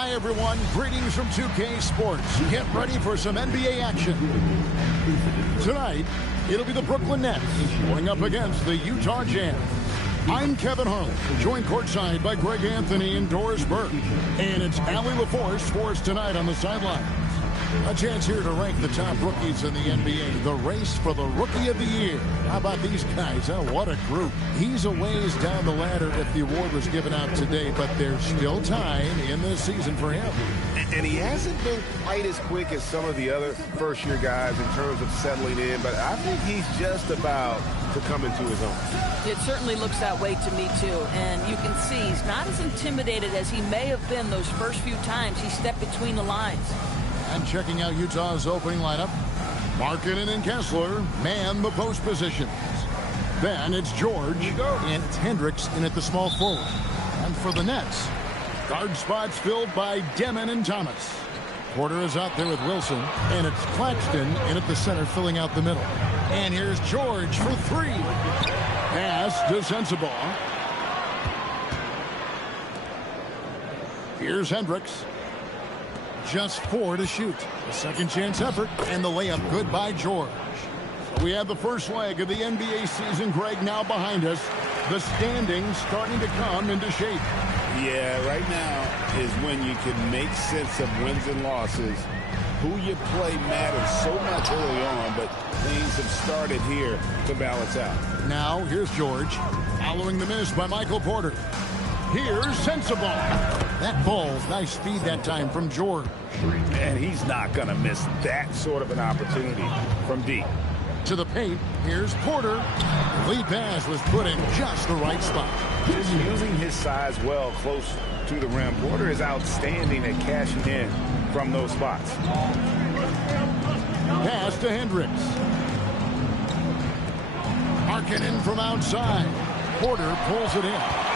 Hi, everyone. Greetings from 2K Sports. Get ready for some NBA action. Tonight, it'll be the Brooklyn Nets going up against the Utah Jazz. I'm Kevin Harlan, joined courtside by Greg Anthony and Doris Burke. And it's Allie LaForce for us tonight on the sidelines. A chance here to rank the top rookies in the NBA. The race for the Rookie of the Year. How about these guys? Oh, what a group. He's a ways down the ladder if the award was given out today, but there's still time in this season for him. And he hasn't been quite as quick as some of the other first-year guys in terms of settling in, but I think he's just about to come into his own. It certainly looks that way to me, too. And you can see he's not as intimidated as he may have been those first few times he stepped between the lines. And checking out Utah's opening lineup, Markkanen and Kessler man the post positions. Then it's George and it's Hendricks in at the small forward. And for the Nets, guard spots filled by Demon and Thomas. Porter is out there with Wilson, and it's Claxton in at the center filling out the middle. And here's George for three. Pass to Sensabaugh. Here's Hendricks. Just 4 to shoot. A second chance effort, and the layup good by George. So we have the first leg of the NBA season, Greg, now behind us. The standings starting to come into shape. Yeah, right now is when you can make sense of wins and losses. Who you play matters so much early on, but things have started here to balance out. Now, here's George, following the miss by Michael Porter. Here's Sensabaugh. That ball's nice feed that time from George. And he's not going to miss that sort of an opportunity from deep. To the paint, here's Porter. Lead pass was put in just the right spot. Just using his size well close to the rim. Porter is outstanding at cashing in from those spots. Pass to Hendricks. Markkanen from outside. Porter pulls it in.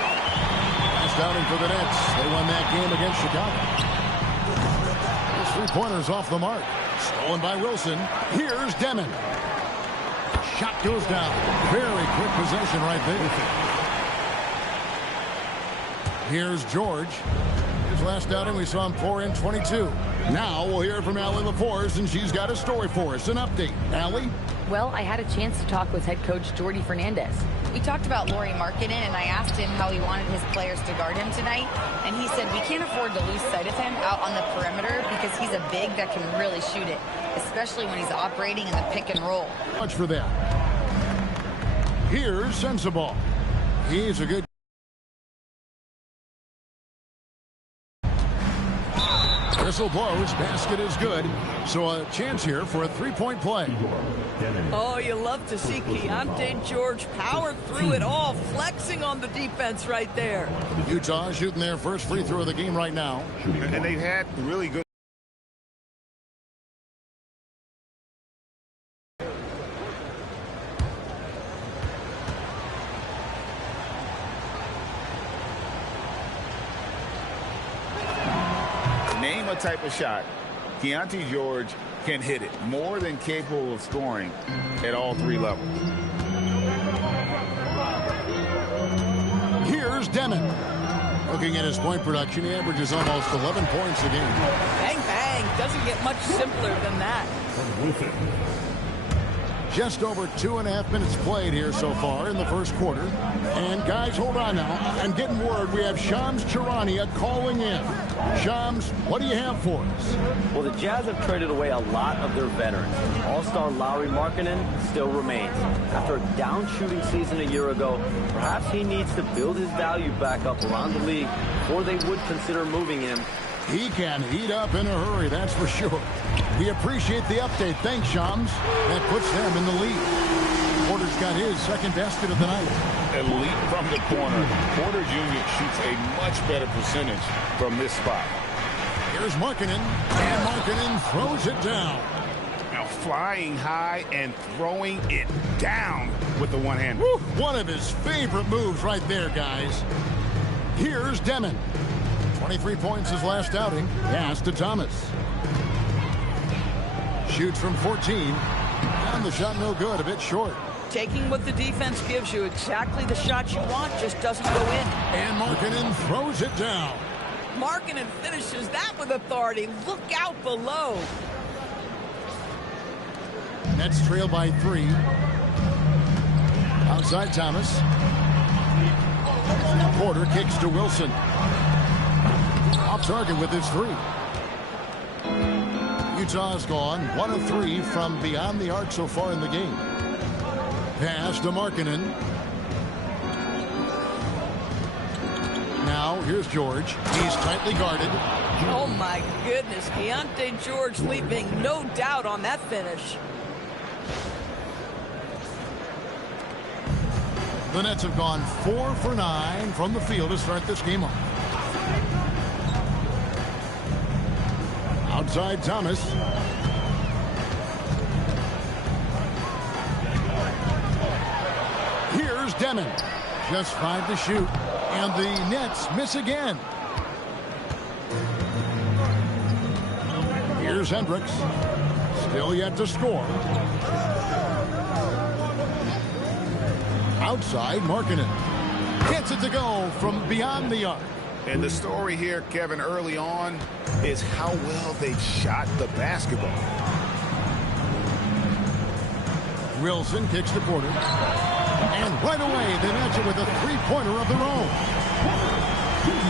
Last outing for the Nets. They won that game against Chicago. His three-pointers off the mark. Stolen by Wilson. Here's Demon. Shot goes down. Very quick possession right there. Here's George. His last outing, we saw him pour in 22. Now we'll hear from Allie LaForce, and she's got a story for us. An update. Allie? Well, I had a chance to talk with head coach Jordi Fernandez. We talked about Lauri Markkanen, and I asked him how he wanted his players to guard him tonight. And he said we can't afford to lose sight of him out on the perimeter because he's a big that can really shoot it, especially when he's operating in the pick and roll. Much for that. Here's Sensabaugh. He's a good... Whistle blows. Basket is good. So a chance here for a three-point play. Oh, you love to see Keontae George power through it all, flexing on the defense right there. Utah shooting their first free throw of the game right now. And they've had really good... Name a type of shot Keontae George can hit it, more than capable of scoring at all three levels. Here's Demon. Looking at his point production, he averages almost 11 points a game. Bang, bang. Doesn't get much simpler than that. Just over 2.5 minutes played here so far in the first quarter. And guys, hold on now. I'm getting word we have Shams Charania calling in. Shams, what do you have for us? Well, the Jazz have traded away a lot of their veterans. All-star Lauri Markkanen still remains. After a down shooting season a year ago, perhaps he needs to build his value back up around the league before they would consider moving him. He can heat up in a hurry, that's for sure. We appreciate the update. Thanks, Shams. That puts them in the lead. Porter's got his second basket of the night. Elite from the corner. Porter Jr. shoots a much better percentage from this spot. Here's Markkanen, and Markkanen throws it down. Now flying high and throwing it down with the one hand. Woo, one of his favorite moves right there, guys. Here's Demon. 23 points his last outing. Pass to Thomas. Shoots from 14. And the shot no good, a bit short. Taking what the defense gives you, exactly the shot you want, just doesn't go in. And Markkanen throws it down. Markkanen finishes that with authority. Look out below. Nets trail by 3. Outside Thomas. Porter kicks to Wilson. Off target with his 3. Utah's gone 1 of 3 from beyond the arc so far in the game. Pass to Markkanen. Now here's George. He's tightly guarded. Oh my goodness, Keontae George leaving no doubt on that finish. The Nets have gone 4 for 9 from the field to start this game off. Outside Thomas. Here's Demon. Just 5 to shoot. And the Nets miss again. Here's Hendricks. Still yet to score. Outside Markkanen. Gets it to go from beyond the arc. And the story here, Kevin, early on is how well they shot the basketball. Wilson kicks to Porter. And right away, they match it with a 3-pointer of their own.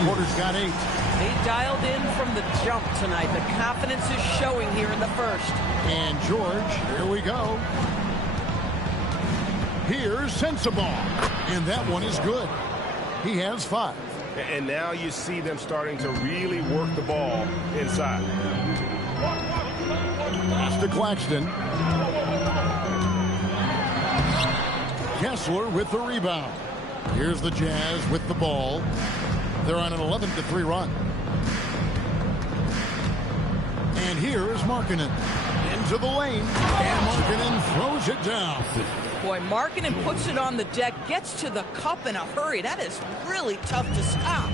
Porter's got 8. They dialed in from the jump tonight. The confidence is showing here in the first. And George, here we go. Here's Sensabaugh. And that one is good. He has 5. And now you see them starting to really work the ball inside. Pass to Claxton. Kessler with the rebound. Here's the Jazz with the ball. They're on an 11-3 run. And here's Markkanen. Into the lane. And Markkanen throws it down. Boy, Markkanen puts it on the deck, gets to the cup in a hurry. That is really tough to stop.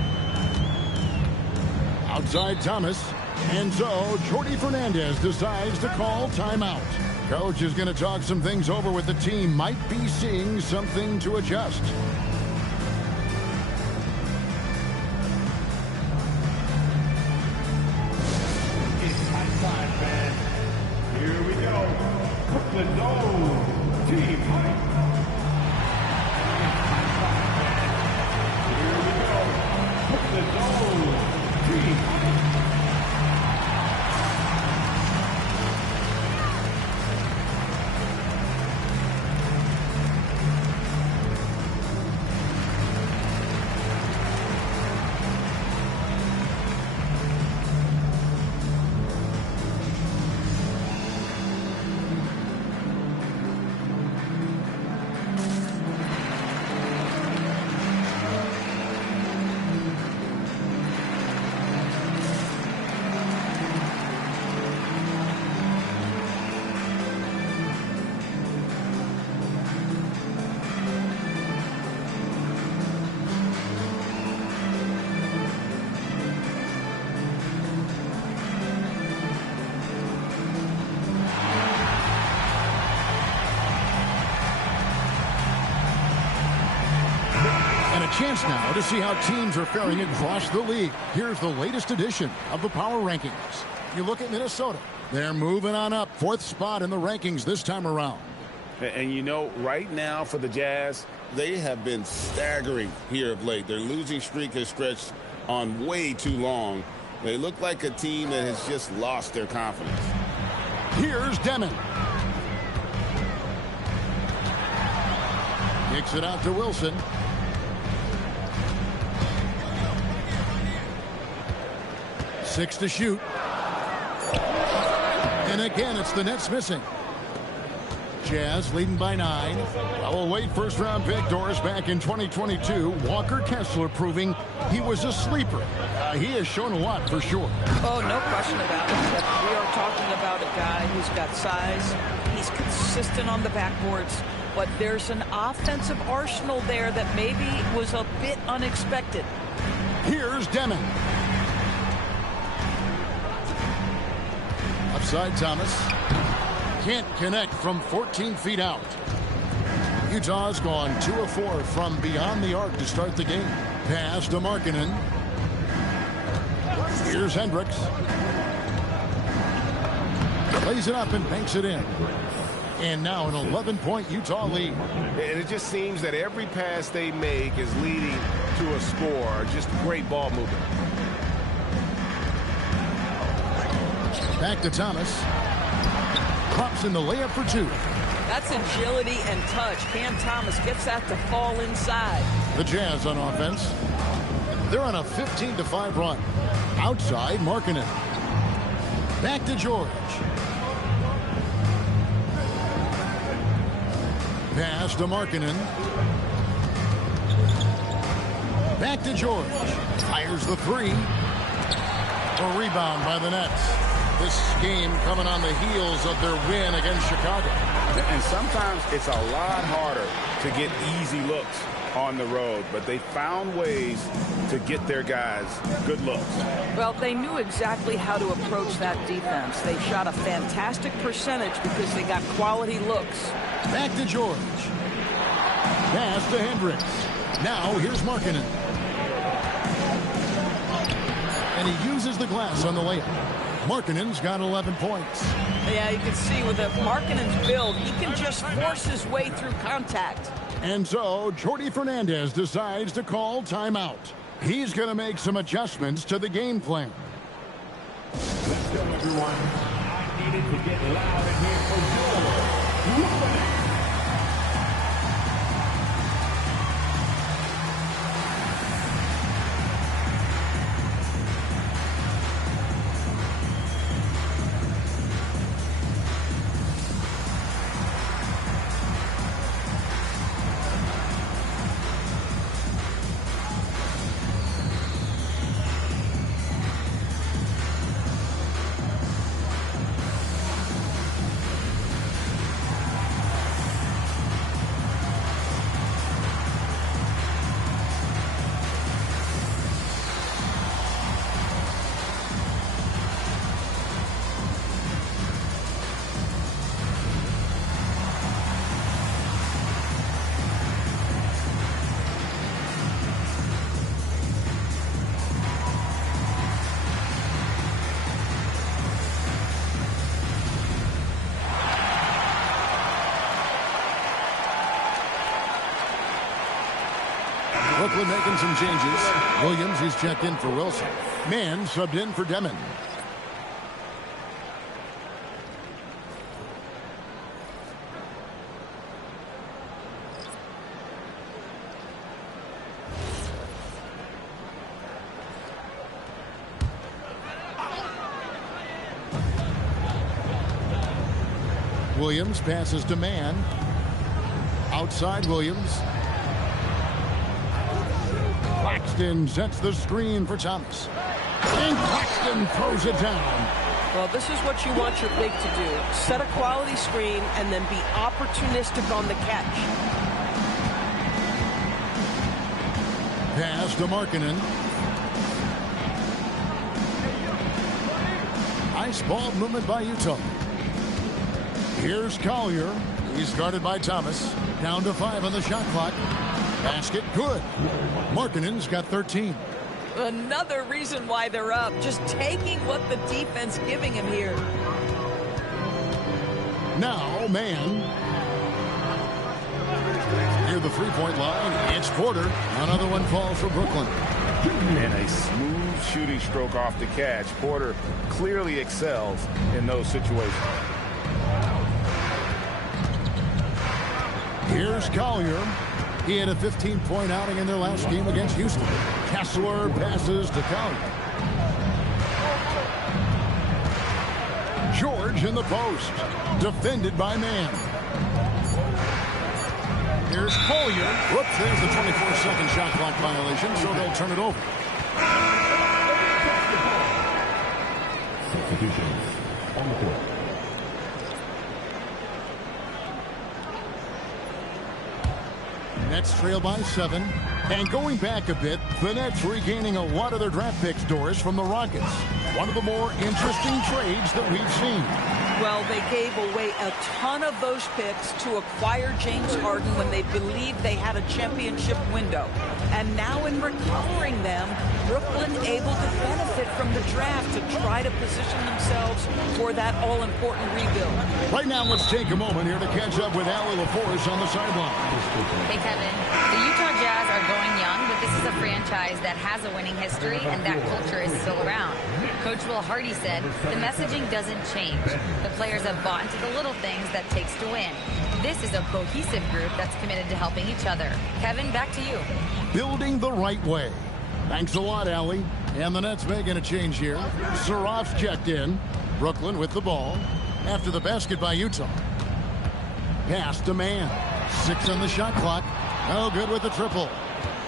Outside Thomas. And so Jordy Fernandez decides to call timeout. Coach is going to talk some things over with the team. Might be seeing something to adjust. It's halftime, man. Here we go. Brooklyn Zone Team Fight. Here we go. Brooklyn Zone Team Fight. Chance now to see how teams are faring across the league. Here's the latest edition of the Power Rankings. You look at Minnesota. They're moving on up. 4th spot in the rankings this time around. And you know, right now for the Jazz, they have been staggering here of late. Their losing streak has stretched on way too long. They look like a team that has just lost their confidence. Here's Demon. Kicks it out to Wilson. Six to shoot. And again, it's the Nets missing. Jazz leading by 9. Well, Wade first-round pick Doris back in 2022. Walker Kessler proving he was a sleeper. He has shown a lot for sure. Oh, no question about it. We are talking about a guy who's got size. He's consistent on the backboards. But there's an offensive arsenal there that maybe was a bit unexpected. Here's Demon. Upside Thomas. Can't connect from 14 feet out. Utah's gone 2 of 4 from beyond the arc to start the game. Pass to Markkanen. Here's Hendricks. Plays it up and banks it in. And now an 11-point Utah lead. And it just seems that every pass they make is leading to a score. Just great ball movement. Back to Thomas. Pops in the layup for two. That's agility and touch. Cam Thomas gets that to fall inside. The Jazz on offense. They're on a 15-5 run. Outside, Markkanen. Back to George. Pass to Markkanen. Back to George. Fires the three. A rebound by the Nets. This game coming on the heels of their win against Chicago. And sometimes it's a lot harder to get easy looks on the road, but they found ways to get their guys good looks. Well, they knew exactly how to approach that defense. They shot a fantastic percentage because they got quality looks. Back to George. Pass to Hendricks. Now here's Markkanen. And he uses the glass on the layup. Markkanen's got 11 points. Yeah, you can see with Markkanen's build, he can just force his way through contact. And so Jordi Fernandez decides to call timeout. He's going to make some adjustments to the game plan. Let's go, everyone. I needed to get loud in here for George. Brooklyn making some changes. Williams is checked in for Wilson. Mann subbed in for Demon. Williams passes to Mann. Outside Williams. Claxton sets the screen for Thomas. And Claxton throws it down. Well, this is what you want your big to do. Set a quality screen and then be opportunistic on the catch. Pass to Markkanen. Nice ball movement by Utah. Here's Collier. He's guarded by Thomas. Down to 5 on the shot clock. Basket good. Markkanen's got 13. Another reason why they're up. Just taking what the defense giving him here. Now, Mann. Near the three-point line, it's Porter. Another one falls for Brooklyn. And a smooth shooting stroke off the catch. Porter clearly excels in those situations. Here's Collier. He had a 15-point outing in their last game against Houston. Kessler passes to Collier. George in the post. Defended by Mann. Here's Collier. Whoops, there's the 24-second shot clock violation, so they'll turn it over. Substitutions on the court. Nets trail by 7. And going back a bit, the Nets regaining a lot of their draft picks, Doris, from the Rockets. One of the more interesting trades that we've seen. Well, they gave away a ton of those picks to acquire James Harden when they believed they had a championship window. And now in recovering them, Brooklyn able to benefit from the draft to try to position themselves for that all-important rebuild. Right now, let's take a moment here to catch up with Allie LaForce on the sideline. Hey, Kevin. The Utah Jazz are going young, but this is a franchise that has a winning history, and that culture is still around. Coach Will Hardy said, the messaging doesn't change. The players have bought into the little things that takes to win. This is a cohesive group that's committed to helping each other. Kevin, back to you. Building the right way. Thanks a lot, Allie. And the Nets making a change here. Suraf's checked in. Brooklyn with the ball. After the basket by Utah. Pass to Mann. 6 on the shot clock. No good with the triple.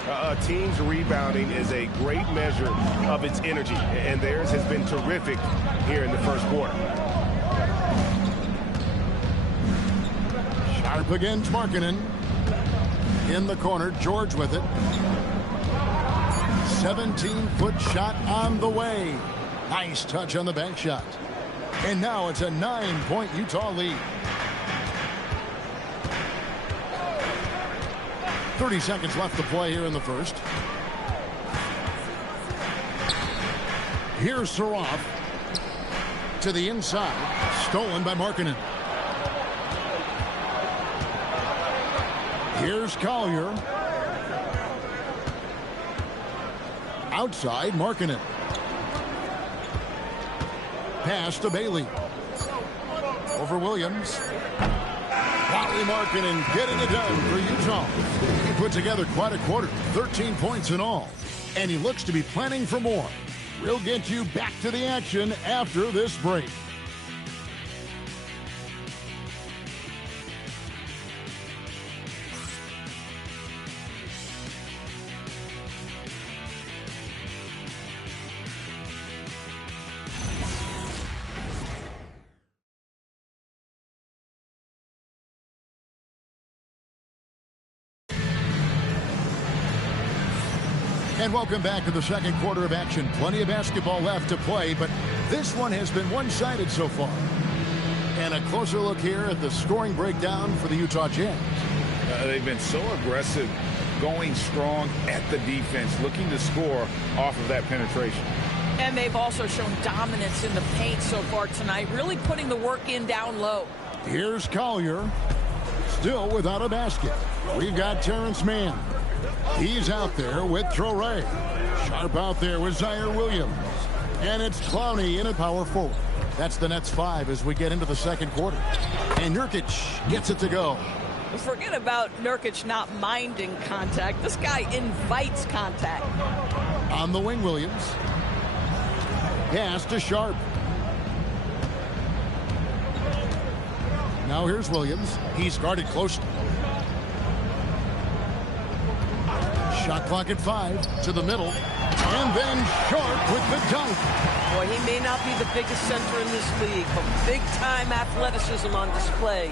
A team's rebounding is a great measure of its energy, and theirs has been terrific here in the first quarter. Sharp against Markkanen. In the corner, George with it. 17-foot shot on the way. Nice touch on the bank shot. And now it's a 9-point Utah lead. 30 seconds left to play here in the first. Here's Suraf to the inside. Stolen by Markkanen. Here's Collier. Outside, Markkanen. Pass to Bailey. Over Williams. Lauri Markkanen getting it done for Utah. He put together quite a quarter, 13 points in all. And he looks to be planning for more. We'll get you back to the action after this break. And welcome back to the second quarter of action. Plenty of basketball left to play, but this one has been one-sided so far. And a closer look here at the scoring breakdown for the Utah Jazz. They've been so aggressive, going strong at the defense, looking to score off of that penetration. And they've also shown dominance in the paint so far tonight, really putting the work in down low. Here's Collier, still without a basket. We've got Terrence Mann. He's out there with Traore. Sharp out there with Zaire Williams. And it's Clowney in at power forward. That's the Nets 5 as we get into the second quarter. And Nurkic gets it to go. Forget about Nurkic not minding contact. This guy invites contact. On the wing, Williams. Pass to Sharp. Now here's Williams. He's guarded closely. Shot clock at 5 to the middle. And then Sharp with the dunk. Boy, he may not be the biggest center in this league, but big-time athleticism on display.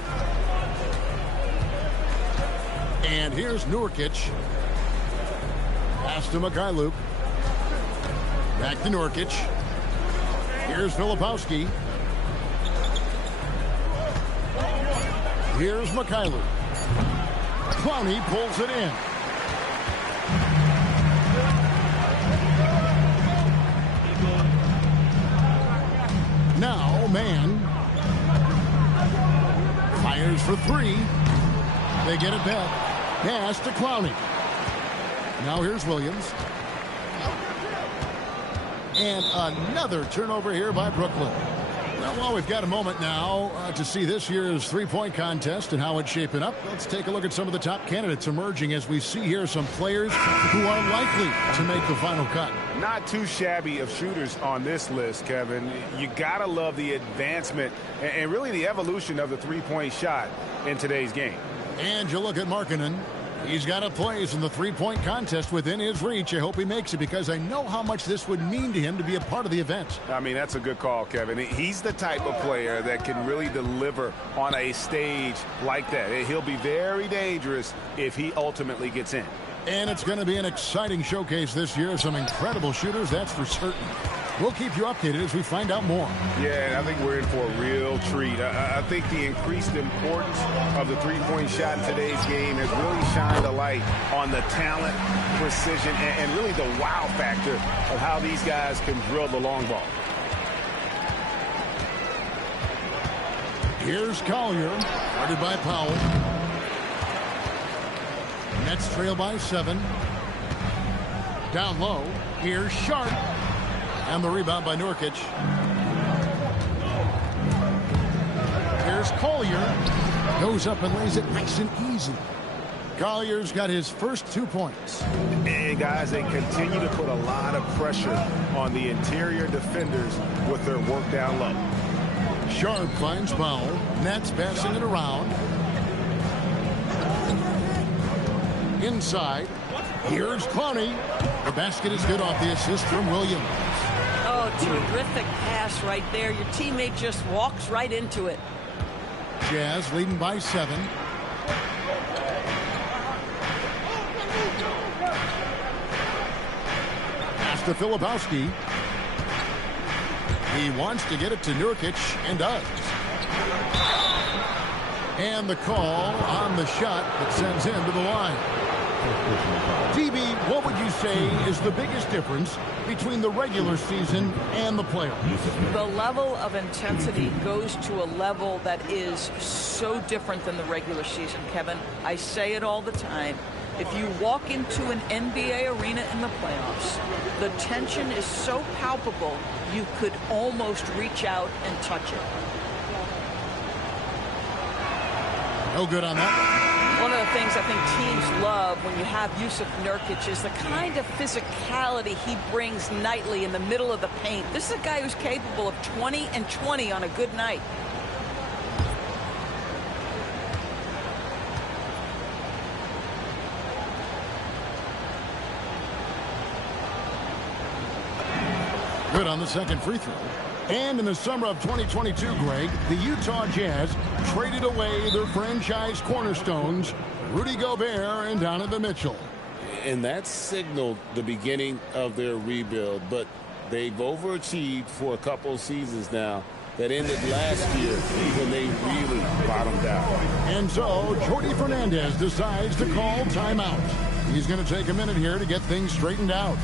And here's Nurkic. Pass to Mikhailuk. Back to Nurkic. Here's Filipowski. Here's Mikhailuk. Clowney pulls it in. Now Mann fires for 3. They get it back. Pass to Clowney. Now here's Williams. And another turnover here by Brooklyn. Well, we've got a moment now to see this year's three-point contest and how it's shaping up. Let's take a look at some of the top candidates emerging as we see here some players who are likely to make the final cut. Not too shabby of shooters on this list, Kevin. You gotta love the advancement and really the evolution of the three-point shot in today's game. And you look at Markkanen. He's got a place in the three-point contest within his reach. I hope he makes it because I know how much this would mean to him to be a part of the event. I mean, that's a good call, Kevin. He's the type of player that can really deliver on a stage like that. He'll be very dangerous if he ultimately gets in. And it's going to be an exciting showcase this year. Some incredible shooters, that's for certain. We'll keep you updated as we find out more. Yeah, and I think we're in for a real treat. I think the increased importance of the three-point shot in today's game has really shined a light on the talent, precision, and really the wow factor of how these guys can drill the long ball. Here's Collier, guarded by Powell. Nets trail by 7. Down low, here's Sharp. And the rebound by Nurkic. Here's Collier. Goes up and lays it nice and easy. Collier's got his first 2 points. And guys, they continue to put a lot of pressure on the interior defenders with their work down low. Sharp finds Powell. Nets passing it around. Inside. Here's Clowney. The basket is good off the assist from Williams. Oh, terrific pass right there. Your teammate just walks right into it. Jazz leading by 7. Pass to Filipowski. He wants to get it to Nurkic and does. And the call on the shot that sends him to the line. DB, what would you say is the biggest difference between the regular season and the playoffs? The level of intensity goes to a level that is so different than the regular season, Kevin. I say it all the time. If you walk into an NBA arena in the playoffs, the tension is so palpable you could almost reach out and touch it. No good on that. One of the things I think teams love when you have Jusuf Nurkic is the kind of physicality he brings nightly in the middle of the paint. This is a guy who's capable of 20 and 20 on a good night. Good on the second free throw. And in the summer of 2022, Greg, the Utah Jazz traded away their franchise cornerstones, Rudy Gobert and Donovan Mitchell. And that signaled the beginning of their rebuild, but they've overachieved for a couple of seasons now. That ended last year when they really bottomed out. And so, Jordi Fernandez decides to call timeout. He's going to take a minute here to get things straightened out.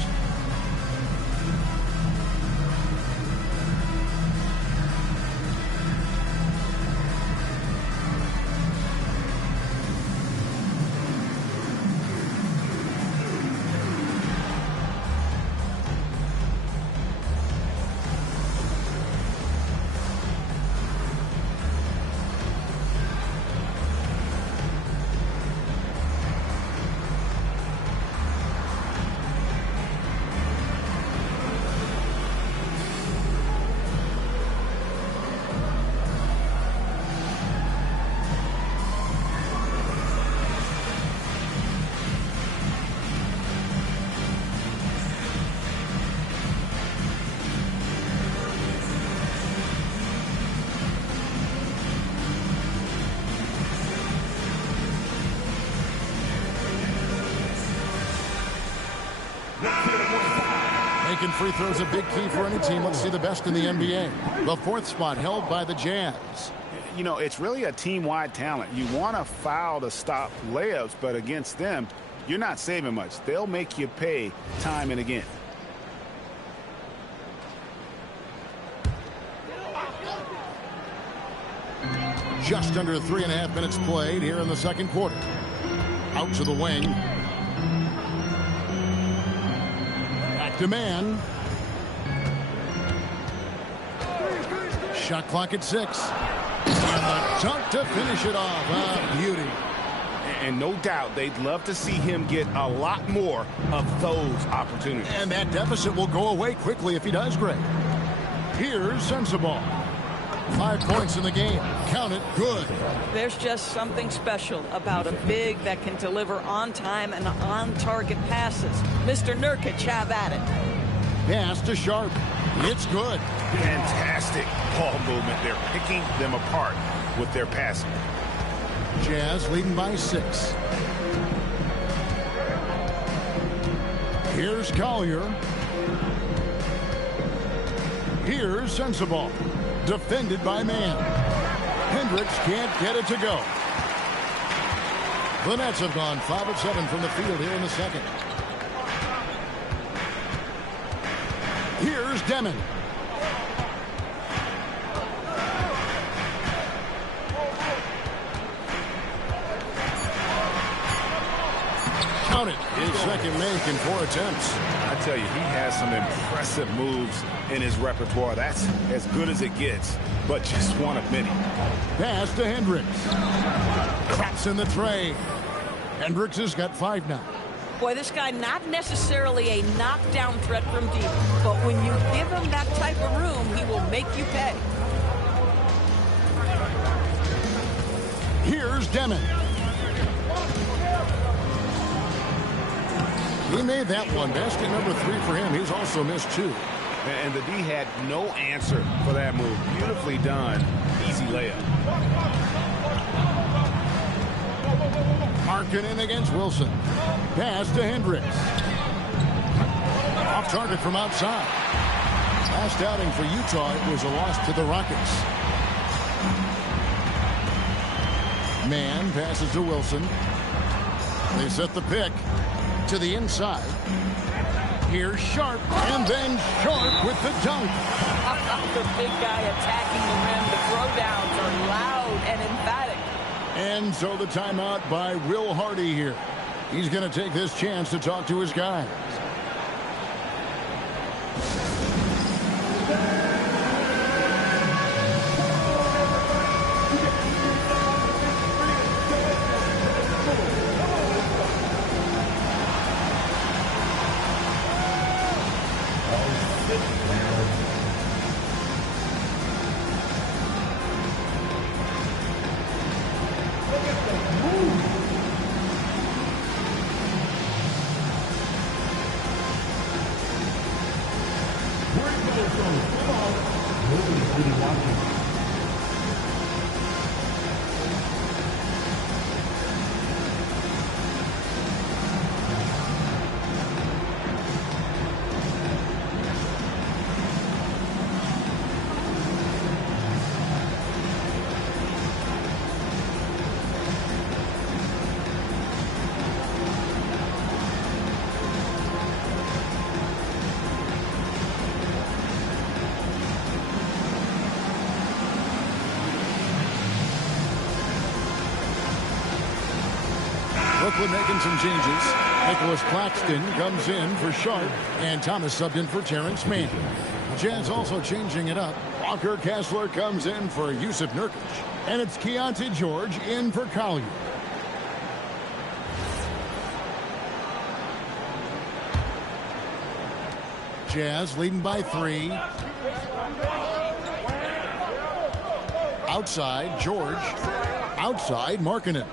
Making free throws a big key for any team. Let's see the best in the NBA. The 4th spot held by the Jazz. You know, it's really a team-wide talent. You want a foul to stop layups, but against them, you're not saving much. They'll make you pay time and again. Just under 3.5 minutes played here in the second quarter. Out to the wing. Back to man. Shot clock at 6. And the dunk to finish it off. Ah, beauty. And no doubt they'd love to see him get a lot more of those opportunities. And that deficit will go away quickly if he does great. Here's Sensabaugh. 5 points in the game. Count it. Good. There's just something special about a big that can deliver on time and on-target passes. Mr. Nurkic, have at it. Pass to Sharp. It's good. Fantastic ball movement. They're picking them apart with their passing. Jazz leading by 6. Here's Collier. Here's Sensabaugh. Defended by Mann. Hendricks can't get it to go. The Nets have gone 5 of 7 from the field here in the second. Here's Demon. Count it. His second make in 4 attempts. I tell you, he has some impressive moves in his repertoire. That's as good as it gets, but just one of many. Pass to Hendricks. Traps in the tray. Hendricks has got 5 now. Boy, this guy not necessarily a knockdown threat from deep, but when you give him that type of room, he will make you pay. Here's Demon. He made that one. Basket number 3 for him. He's also missed 2. And the D had no answer for that move. Beautifully done. Easy layup. Markkanen against Wilson. Pass to Hendricks. Off target from outside. Last outing for Utah, it was a loss to the Rockets. Mann passes to Wilson. They set the pick to the inside. Here's Sharp, and then Sharp with the dunk. The big guy attacking the rim. The throwdowns are loud and emphatic. And so the timeout by Will Hardy here. He's going to take this chance to talk to his guys. Brooklyn making some changes. Nicholas Claxton comes in for Sharp, and Thomas subbed in for Terrence Mann. Jazz also changing it up. Walker Kessler comes in for Yusuf Nurkic, and it's Keontae George in for Collier. Jazz leading by 3. Outside, George. Outside, Markkanen.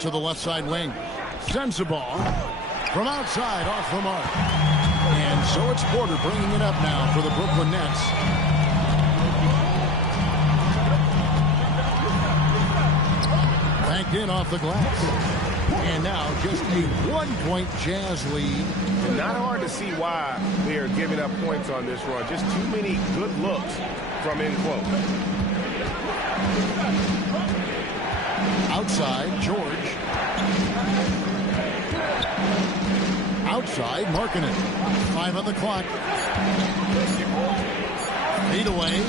To the left side wing. Sensabaugh from outside off the mark. And so it's Porter bringing it up now for the Brooklyn Nets. Banked in off the glass. And now just a 1-point Jazz lead. And not hard to see why they are giving up points on this run. Just too many good looks from in close. Outside, George. Outside, Markkanen. 5 on the clock. Feed away.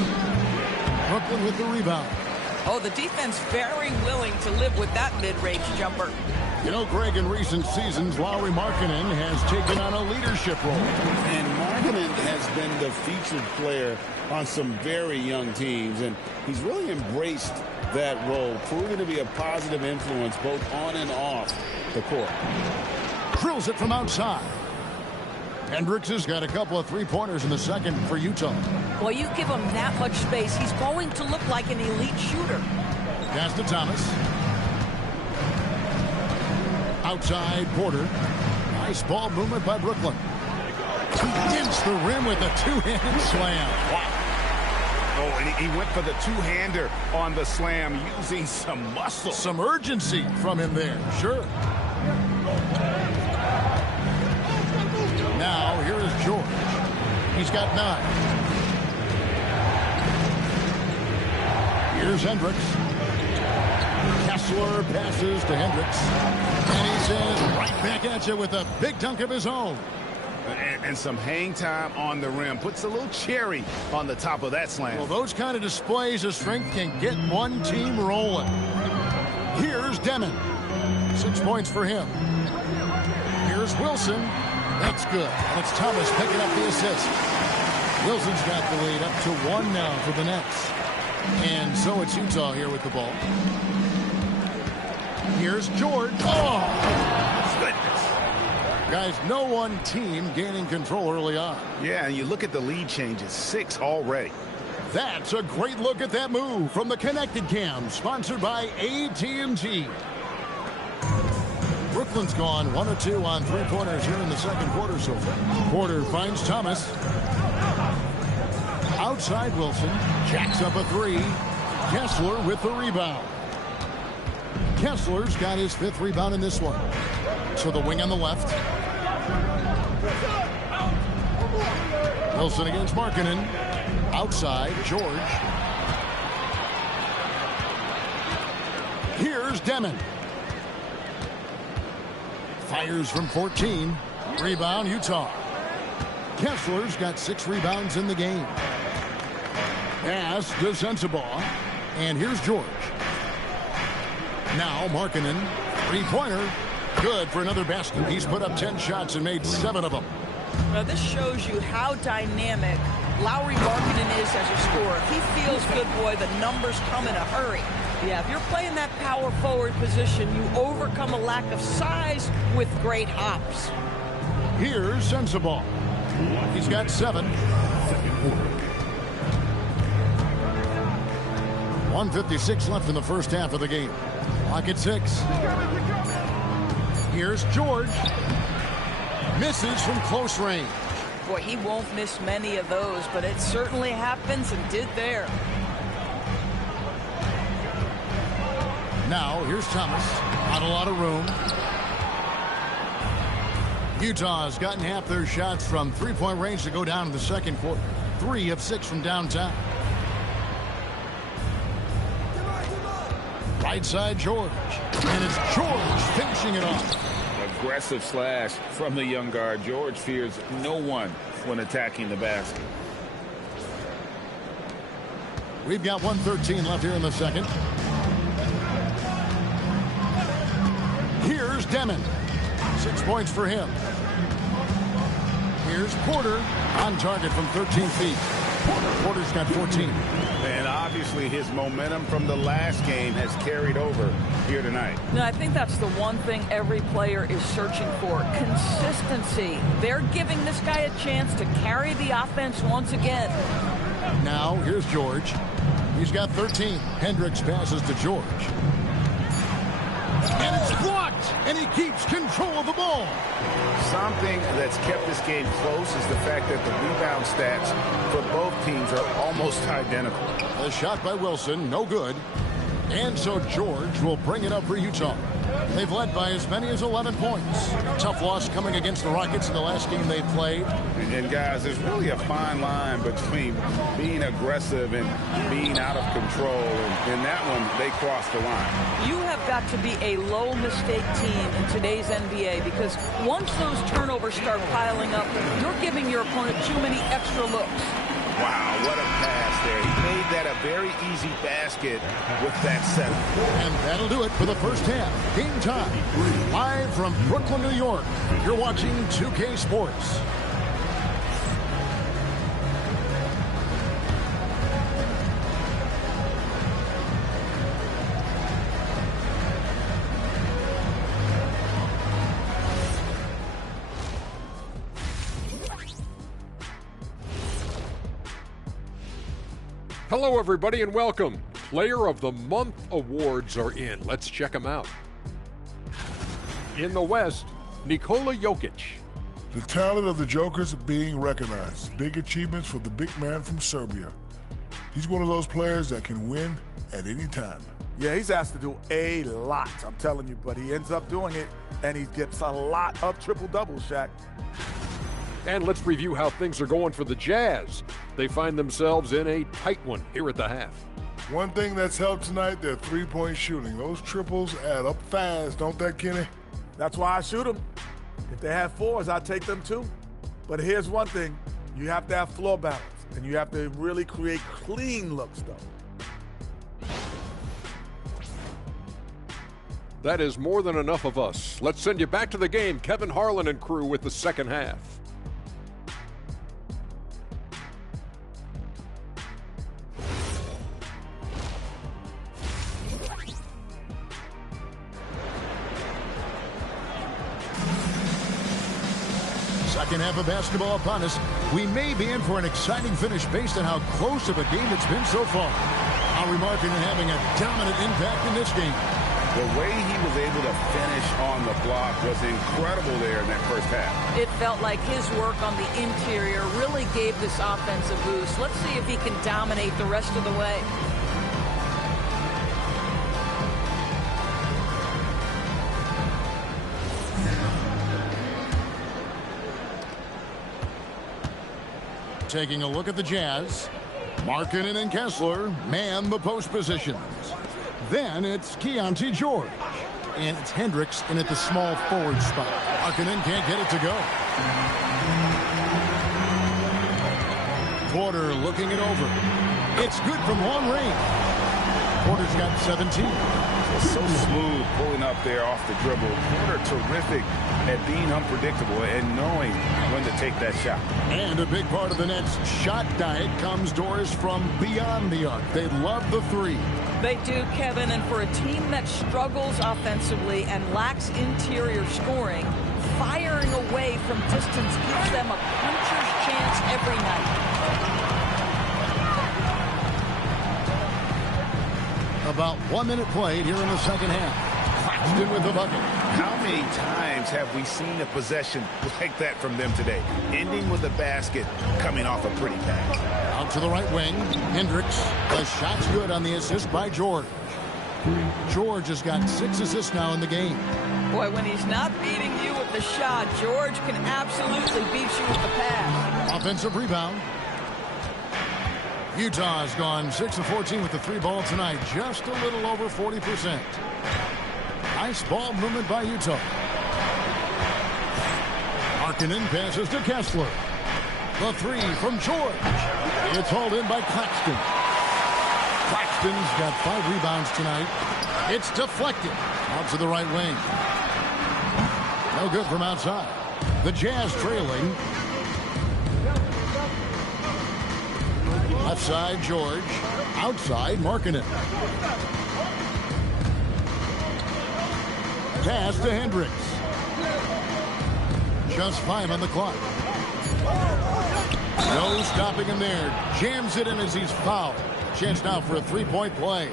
Brooklyn with the rebound. Oh, the defense very willing to live with that mid-range jumper. You know, Greg, in recent seasons, Lauri Markkanen has taken on a leadership role. And Markkanen has been the featured player on some very young teams, and he's really embraced that role, proving to be a positive influence both on and off the court. Drills it from outside. Hendricks has got a couple of three-pointers in the second for Utah. Well, you give him that much space, he's going to look like an elite shooter. Pass to Thomas. Outside, Porter. Nice ball movement by Brooklyn. He hits the rim with a two-handed slam. Wow. Oh, and he went for the two-hander on the slam, using some muscle. Some urgency from him there, sure. Now got 9. Here's Hendricks. Kessler passes to Hendricks. And he's in right back at you with a big dunk of his own. And some hang time on the rim. Puts a little cherry on the top of that slam. Well, those kind of displays of strength can get one team rolling. Here's Demon. 6 points for him. Here's Wilson. That's good. And it's Thomas picking up the assist. Wilson's got the lead up to 1 now for the Nets. And so it's Utah here with the ball. Here's George. Oh, goodness. Guys, no one team gaining control early on. Yeah, and you look at the lead changes. 6 already. That's a great look at that move from the Connected Cam, sponsored by AT&T. Brooklyn's gone 1 of 2 on 3-pointers here in the second quarter so far. Porter finds Thomas. Outside Wilson. Jacks up a 3. Kessler with the rebound. Kessler's got his 5th rebound in this one. So the wing on the left. Wilson against Markkanen. Outside, George. Here's Demon. Fires from 14. Rebound, Utah. Kessler's got 6 rebounds in the game. Pass to Sensabaugh. And here's George. Now Markkanen. 3-pointer. Good for another basket. He's put up 10 shots and made 7 of them. Now this shows you how dynamic Lauri Markkanen is as a scorer. If he feels good, boy, the numbers come in a hurry. Yeah, if you're playing that power forward position, you overcome a lack of size with great hops. Here's Sensabaugh. He's got 7. 1:56 left in the first half of the game. Clock at 6. Here's George. Misses from close range. Boy, he won't miss many of those, but it certainly happens and did there. Now, here's Thomas. Not a lot of room. Utah's gotten half their shots from 3-point range to go down in the second quarter. 3 of 6 from downtown. Right side, George. And it's George finishing it off. Aggressive slash from the young guard. George fears no one when attacking the basket. We've got 1:13 left here in the second. Here's Demon. 6 points for him. Here's Porter on target from 13 feet. Porter's got 14. And obviously his momentum from the last game has carried over here tonight. No, I think that's the one thing every player is searching for. Consistency. They're giving this guy a chance to carry the offense once again. Now, here's George. He's got 13. Hendricks passes to George. And it's blocked, and he keeps control of the ball. Something that's kept this game close is the fact that the rebound stats for both teams are almost identical. A shot by Wilson, no good. And so George will bring it up for Utah. They've led by as many as 11 points. Tough loss coming against the Rockets in the last game they played. And guys, there's really a fine line between being aggressive and being out of control. And in that one, they crossed the line. You have got to be a low mistake team in today's NBA because once those turnovers start piling up, you're giving your opponent too many extra looks. Wow, what a pass there. He made that a very easy basket with that setup. And that'll do it for the first half. Game time. Live from Brooklyn, New York. You're watching 2K Sports. Hello, everybody, and welcome. Player of the Month awards are in. Let's check them out. In the West, Nikola Jokic. The talent of the Jokers being recognized. Big achievements for the big man from Serbia. He's one of those players that can win at any time. Yeah, he's asked to do a lot, I'm telling you, but he ends up doing it, and he gets a lot of triple-doubles, Shaq. And let's review how things are going for the Jazz. They find themselves in a tight one here at the half. One thing that's helped tonight, their three-point shooting. Those triples add up fast, don't they, Kenny? That's why I shoot them. If they have fours, I take them too. But here's one thing. You have to have floor balance, and you have to really create clean looks, though. That is more than enough of us. Let's send you back to the game. Kevin Harlan and crew with the second half. Second half of basketball upon us. We may be in for an exciting finish based on how close of a game it's been so far. Lauri Markkanen having a dominant impact in this game. The way he was able to finish on the block was incredible there in that first half. It felt like his work on the interior really gave this offense a boost. Let's see if he can dominate the rest of the way. Taking a look at the Jazz. Markkanen and Kessler man the post positions. Then it's Keontae George. And it's Hendricks in at the small forward spot. Markkanen can't get it to go. Porter looking it over. It's good from long range. Porter's got 17. So smooth pulling up there off the dribble. Porter terrific at being unpredictable and knowing when to take that shot. And a big part of the Nets' shot diet comes, Doris, from beyond the arc. They love the three. They do, Kevin, and for a team that struggles offensively and lacks interior scoring, firing away from distance gives them a puncher's chance every night. About 1 minute played here in the second half. Claxton with the bucket. How many times have we seen a possession like that from them today? Ending with a basket, coming off a pretty pass. Out to the right wing. Hendricks. The shot's good on the assist by George. George has got 6 assists now in the game. Boy, when he's not beating you with the shot, George can absolutely beat you with the pass. Offensive rebound. Utah's gone 6 of 14 with the 3 ball tonight. Just a little over 40%. Nice ball movement by Utah. Markkanen passes to Kessler. The 3 from George. It's hauled in by Claxton. Claxton's got 5 rebounds tonight. It's deflected. Out to the right wing. No good from outside. The Jazz trailing. Left side, George. Outside, Markkanen. Pass to Hendricks. Just 5 on the clock. No stopping him there. Jams it in as he's fouled. Chance now for a 3-point play.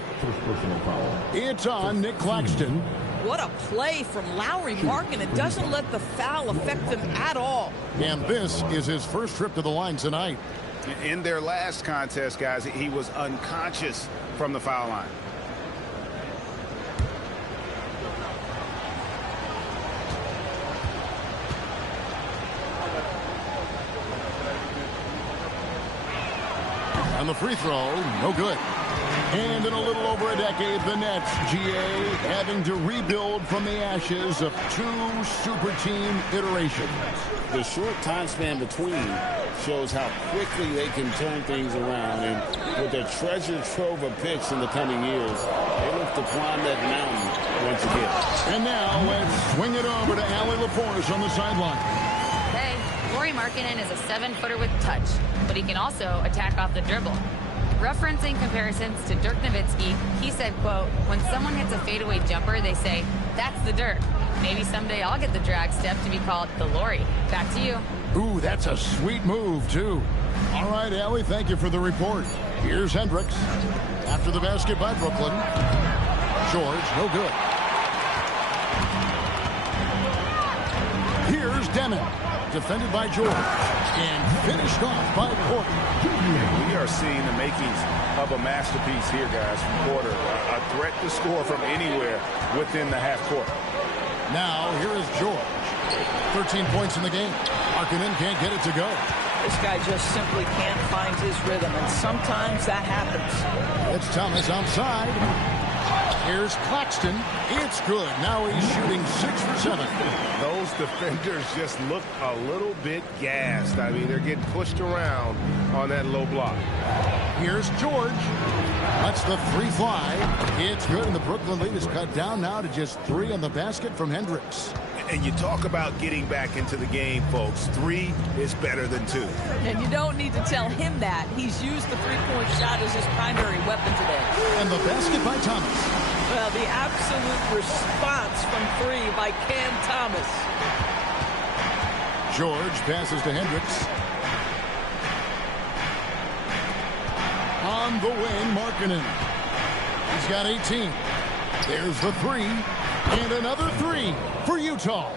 It's on Nick Claxton. What a play from Lauri Markkanen. It doesn't let the foul affect him at all. And this is his first trip to the line tonight. In their last contest, guys, he was unconscious from the foul line. And the free throw, no good. And in a little over a decade, the Nets, GA, having to rebuild from the ashes of 2 super team iterations. The short time span between shows how quickly they can turn things around. And with a treasure trove of picks in the coming years, they look to climb that mountain once again. And now let's swing it over to Allie LaForce on the sideline. Hey, Lauri Markkanen is a 7-footer with touch, but he can also attack off the dribble. Referencing comparisons to Dirk Nowitzki, he said, quote, when someone hits a fadeaway jumper, they say, that's the Dirk. Maybe someday I'll get the drag step to be called the Lauri. Back to you. Ooh, that's a sweet move, too. All right, Allie, thank you for the report. Here's Hendricks. After the basket by Brooklyn. George, no good. Here's Demon. Defended by George. And finished off by Porter. We are seeing the makings of a masterpiece here, guys, from Porter. A threat to score from anywhere within the half court. Now, here is George. 13 points in the game. Markkanen can't get it to go. This guy just simply can't find his rhythm, and sometimes that happens. It's Thomas outside. Here's Claxton. It's good. Now he's shooting 6 for 7. Those defenders just look a little bit gassed. I mean, they're getting pushed around on that low block. Here's George. That's the 3 fly. It's good, and the Brooklyn lead is cut down now to just 3 on the basket from Hendricks. And you talk about getting back into the game, folks. 3 is better than 2. And you don't need to tell him that. He's used the three-point shot as his primary weapon today. And the basket by Thomas. Well, the absolute response from 3 by Cam Thomas. George passes to Hendricks. On the wing, Markkanen. He's got 18. There's the 3. And another 3 for Utah.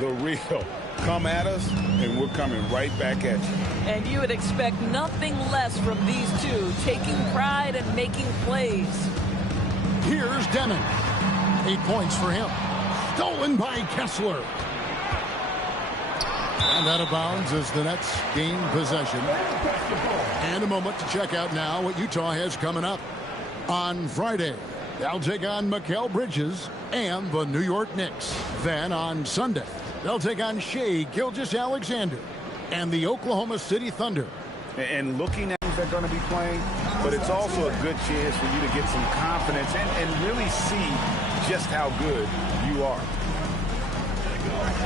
The real. Come at us, and we're coming right back at you. And you would expect nothing less from these two, taking pride and making plays. Here's Deming. 8 points for him. Stolen by Kessler. And out of bounds as the Nets gain possession. And a moment to check out now what Utah has coming up. On Friday, they'll take on Mikal Bridges and the New York Knicks. Then on Sunday, they'll take on Shai Gilgeous-Alexander and the Oklahoma City Thunder. And looking at who they're going to be playing, but it's also a good chance for you to get some confidence and really see just how good you are.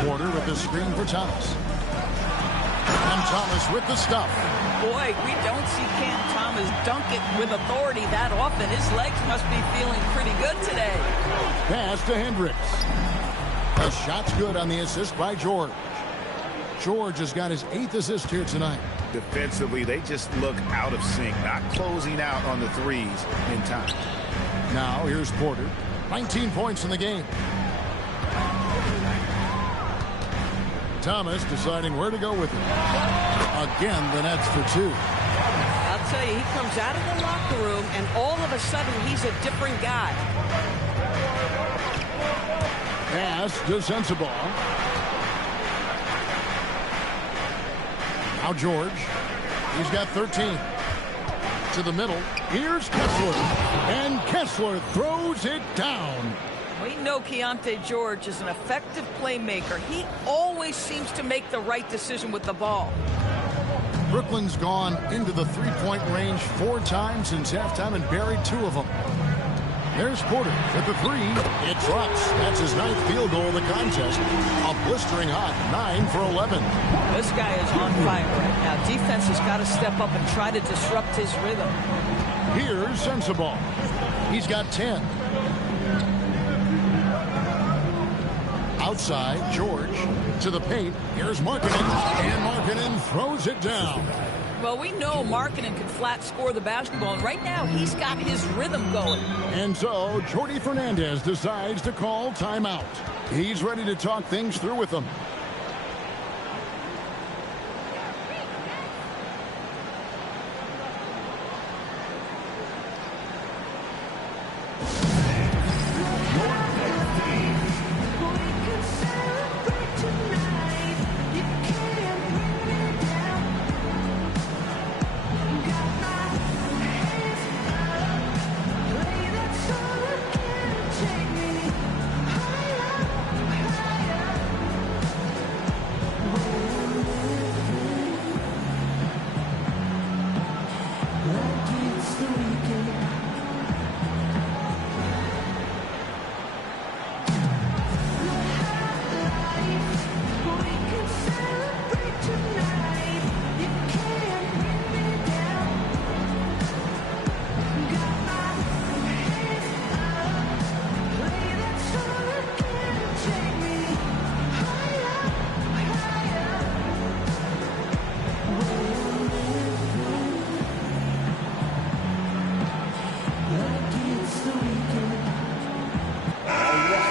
Porter with the screen for Thomas. And Thomas with the stuff. Boy, we don't see Cam Thomas dunk it with authority that often. His legs must be feeling pretty good today. Pass to Hendricks. The shot's good on the assist by George. George has got his 8th assist here tonight. Defensively, they just look out of sync, not closing out on the threes in time. Now here's Porter. 19 points in the game. Thomas deciding where to go with it. Again, the Nets for 2. I'll tell you, he comes out of the locker room, and all of a sudden, he's a different guy. Pass to Sensabaugh. Now George. He's got 13. To the middle. Here's Kessler. And Kessler throws it down. We know Keontae George is an effective playmaker. He always seems to make the right decision with the ball. Brooklyn's gone into the three-point range 4 times since halftime and buried 2 of them. There's Porter with the 3. It drops. That's his 9th field goal of the contest. A blistering hot 9 for 11. This guy is on fire right now. Defense has got to step up and try to disrupt his rhythm. Here's Sensabaugh. He's got 10. Outside, George to the paint. Here's Markkanen, and Markkanen throws it down. Well, we know Markkanen can flat score the basketball, and right now he's got his rhythm going. And so Jordi Fernandez decides to call timeout. He's ready to talk things through with them.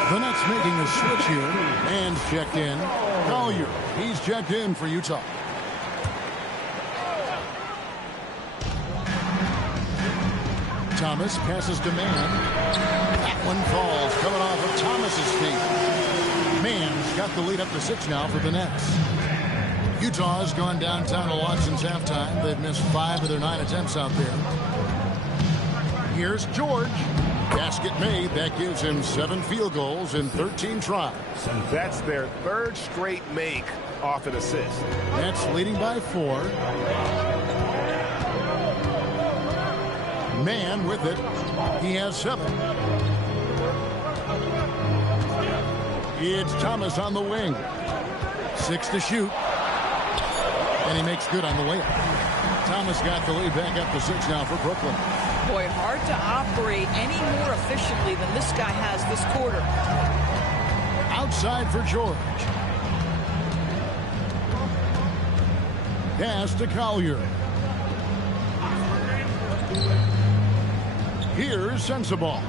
The Nets making a switch here. And checked in. Collier. He's checked in for Utah. Thomas passes to Mann. That one falls, coming off of Thomas's feet. Mann's got the lead up to 6 now for the Nets. Utah's gone downtown a lot since halftime. They've missed 5 of their 9 attempts out there. Here's George. Basket made. That gives him 7 field goals in 13 tries. That's their 3rd straight make off an assist. Nets leading by 4. Mann with it. He has 7. It's Thomas on the wing. 6 to shoot. And he makes good on the layup. Thomas got the lead back up to 6 now for Brooklyn. Boy, hard to operate any more efficiently than this guy has this quarter. Outside for George. Pass to Collier. Here's Sensabaugh.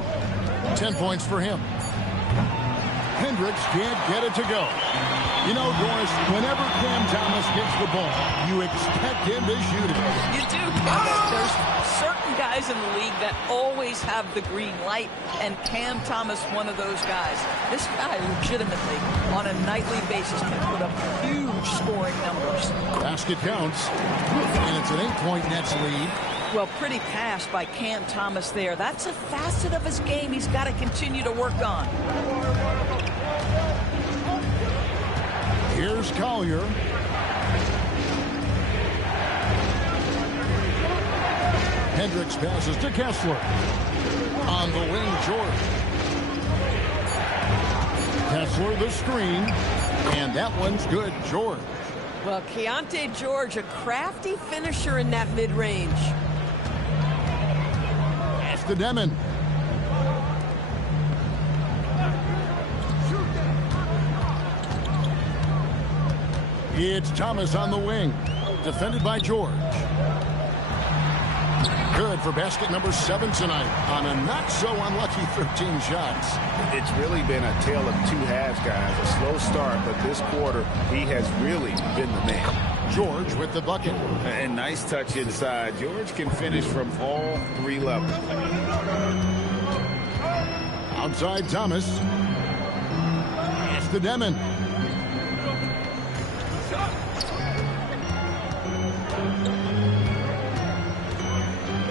10 points for him. Hendricks can't get it to go. You know, Doris, whenever Cam Thomas gets the ball, you expect him to shoot it. You do, Kevin. There's certain guys in the league that always have the green light, and Cam Thomas, one of those guys. This guy legitimately, on a nightly basis, can put up huge scoring numbers. Basket counts, and it's an 8-point Nets lead. Well, pretty pass by Cam Thomas there. That's a facet of his game he's got to continue to work on. Here's Collier. Hendricks passes to Kessler. On the wing, George. Kessler the screen. And that one's good, George. Well, Keontae George, a crafty finisher in that mid-range. Pass to Demon. It's Thomas on the wing. Defended by George. Good for basket number 7 tonight on a not-so-unlucky 13 shots. It's really been a tale of 2 halves, guys. A slow start, but this quarter, he has really been the man. George with the bucket. And nice touch inside. George can finish from all 3 levels. Outside Thomas. Pass to Demon.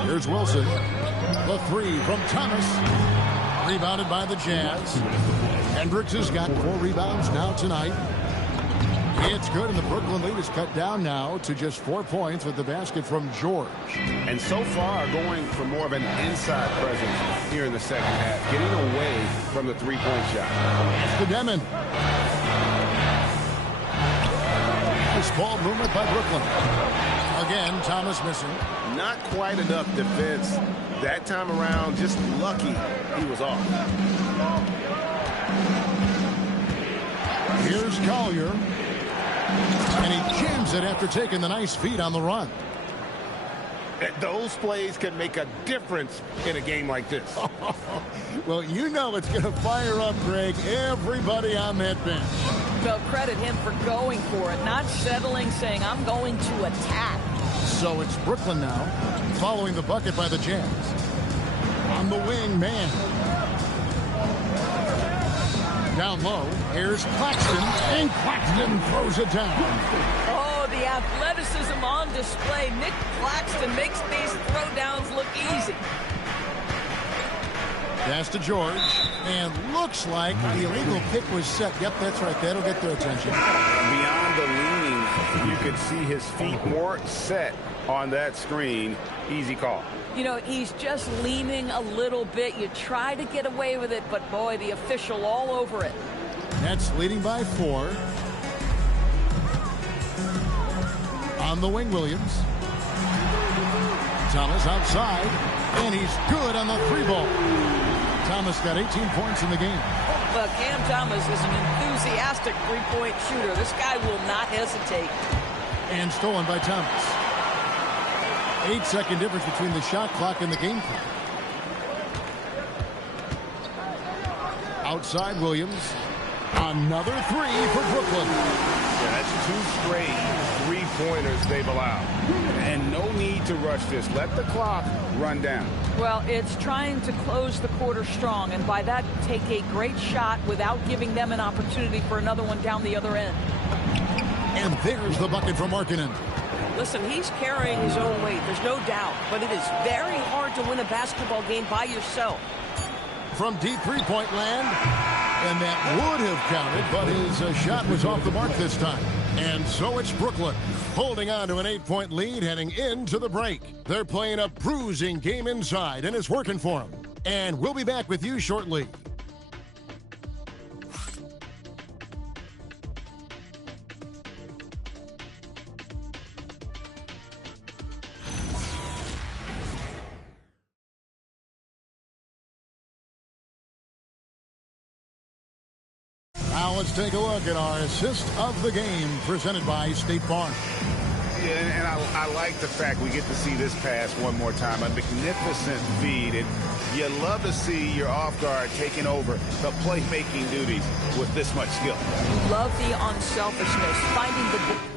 Here's Wilson. The 3 from Thomas. Rebounded by the Jazz. Hendricks has got 4 rebounds now tonight. It's good, and the Brooklyn lead is cut down now to just 4 points with the basket from George. And so far, going for more of an inside presence here in the second half, getting away from the 3-point shot. That's the Demon. Nice ball movement by Brooklyn. Again, Thomas missing. Not quite enough defense that time around. Just lucky he was off. Here's Collier. And he jams it after taking the nice feed on the run. Those plays can make a difference in a game like this. Well, you know it's going to fire up, Greg, everybody on that bench. Well, credit him for going for it, not settling, saying, I'm going to attack. So it's Brooklyn now, following the bucket by the Jazz. On the wing, Mann. Down low, here's Claxton, and Claxton throws it down. Oh, the athleticism on display. Nick Claxton makes these throwdowns look easy. Pass to George, and looks like the illegal kick was set. Yep, that's right. That'll get their attention. Beyond the leaning, you could see his feet weren't set on that screen. Easy call. You know, he's just leaning a little bit. You try to get away with it, but boy, the official all over it. Nets leading by 4. On the wing, Williams. Thomas outside, and he's good on the 3-ball. Thomas got 18 points in the game. Well, Cam Thomas is an enthusiastic 3-point shooter. This guy will not hesitate. And stolen by Thomas. 8-second difference between the shot clock and the game clock. Outside Williams. Another 3 for Brooklyn. Yeah, that's 2 straight 3-pointers they've allowed. And no need to rush this. Let the clock run down. Well, it's trying to close the quarter strong, and by that, take a great shot without giving them an opportunity for another one down the other end. And there's the bucket from Markkanen. Listen, he's carrying his own weight, there's no doubt, but it is very hard to win a basketball game by yourself. From deep three-point land, and that would have counted, but his shot was off the mark this time. And so it's Brooklyn, holding on to an 8-point lead heading into the break. They're playing a bruising game inside, and it's working for them. And we'll be back with you shortly. Now let's take a look at our assist of the game presented by State Farm. Yeah, and I like the fact we get to see this pass one more time. A magnificent feed, and you love to see your off guard taking over the playmaking duties with this much skill. Love the unselfishness, finding the